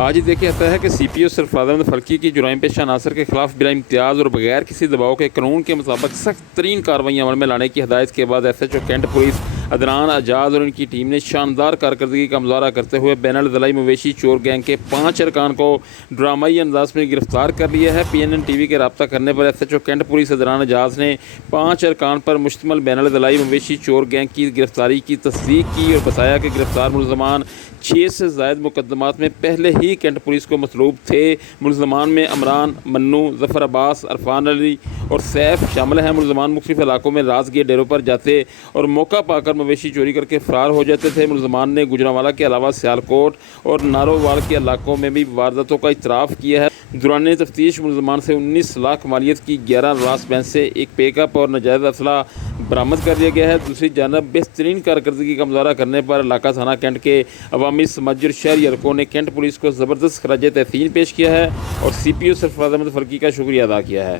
آج ہی دیکھا جاتا ہے کہ سی پی او سرفراز احمد فلکی کی جرائم پیشہ عناصر کے خلاف بلا امتیاز اور بغیر کسی دباؤ کے قانون کے مطابق سخت ترین کارروائیاں عمل میں لانے کی ہدایت کے بعد S H O cantt police Adnan Ijaz اور ان کی ٹیم نے شاندار کارکردگی کا مظاہرہ کرتے ہوئے بین الضلعی مویشی چور گینگ کے 5 ارکان کو ڈرامائی انداز میں گرفتار کر لیا ہے۔ P N N T V کے رابطہ کرنے پر S H O cantt police Adnan Ijaz نے 5 ارکان پر مشتمل بین الضلعی مویشی چور گینگ کی گرفتاری کی تصدیق کی اور بتایا کہ گرفتار ملزمان 6 سے زائد مقدمات میں پہلے ہی کینٹ پولیس کو مطلوب تھے۔ ملزمان میں عمران، منو، ظفر عباس، عرفان علی اور سیف شامل ہیں۔ ملزمان مختلف علاقوں میں رازگیر ڈیروں پر جاتے اور موقع پا کر مویشی چوری کر کے فرار ہو جاتے تھے۔ ملزمان نے گوجرانوالہ کے علاوہ سیالکوٹ اور نارووال کے علاقوں میں بھی وارداتوں کا اعتراف کیا ہے۔ دوران تفتیش ملزمان سے 19 لاکھ مالیت کی 11 راس بھینسیں، ایک پیک اپ اور ناجائز اسلحہ برآمد کر لیا گیا ہے۔ دوسری جانب بہترین کارکردگی کا مظاہرہ کرنے پر علاقہ تھانہ کینٹ کے عوامی سماجی اور شہری حلقوں نے کینٹ پولیس کو زبردست خراج تحسین پیش کیا ہے اور سی پی او سرفراز احمد فلکی کا شکریہ ادا کیا ہے۔